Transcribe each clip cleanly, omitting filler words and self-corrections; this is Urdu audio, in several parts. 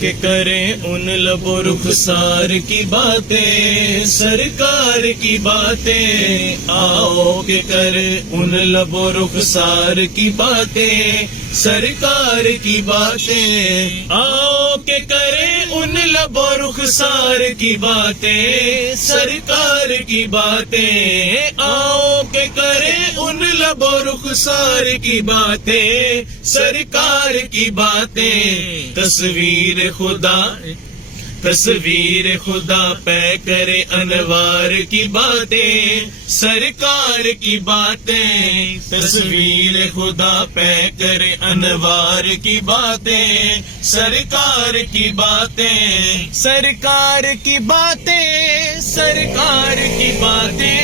کہ کریں ان لب و رخسار کی باتیں، سرکار کی باتیں، آؤ کہ کریں ان لب و رخسار کی باتیں، سرکار کی باتیں، آؤ کہ کریں ان لب و رخسار کی باتیں، سرکار کی باتیں، آؤ کہ کریں ان لب و رخسار کی باتیں، سرکار کی باتیں، تصویر خدا پے کرے انوار کی باتیں، سرکار کی باتیں، تصویر خدا پے کرے انوار کی باتیں، سرکار کی باتیں، سرکار کی باتیں، سرکار کی باتیں،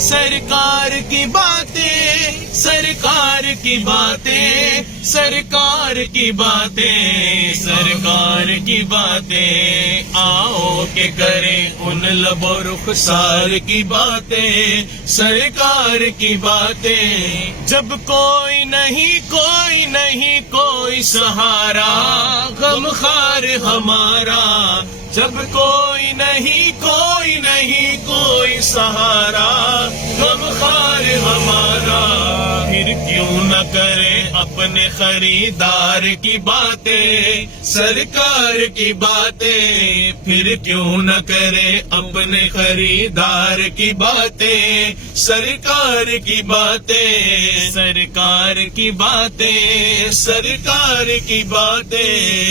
سرکار کی باتیں، سرکار کی باتیں، سرکار کی باتیں، سرکار کی باتیں، آؤ کہ کریں ان لب و رخسار کی باتیں، سرکار کی باتیں، جب کوئی نہیں کوئی سہارا غم خار ہمارا، جب کوئی نہیں کوئی سہارا غم خار ہمارا، پھر کیوں نہ کریں اپنے خریدار کی باتیں، سرکار کی باتیں، پھر کیوں نہ کریں اپنے خریدار کی باتیں، سرکار کی باتیں، سرکار کی باتیں، سرکار کی باتیں۔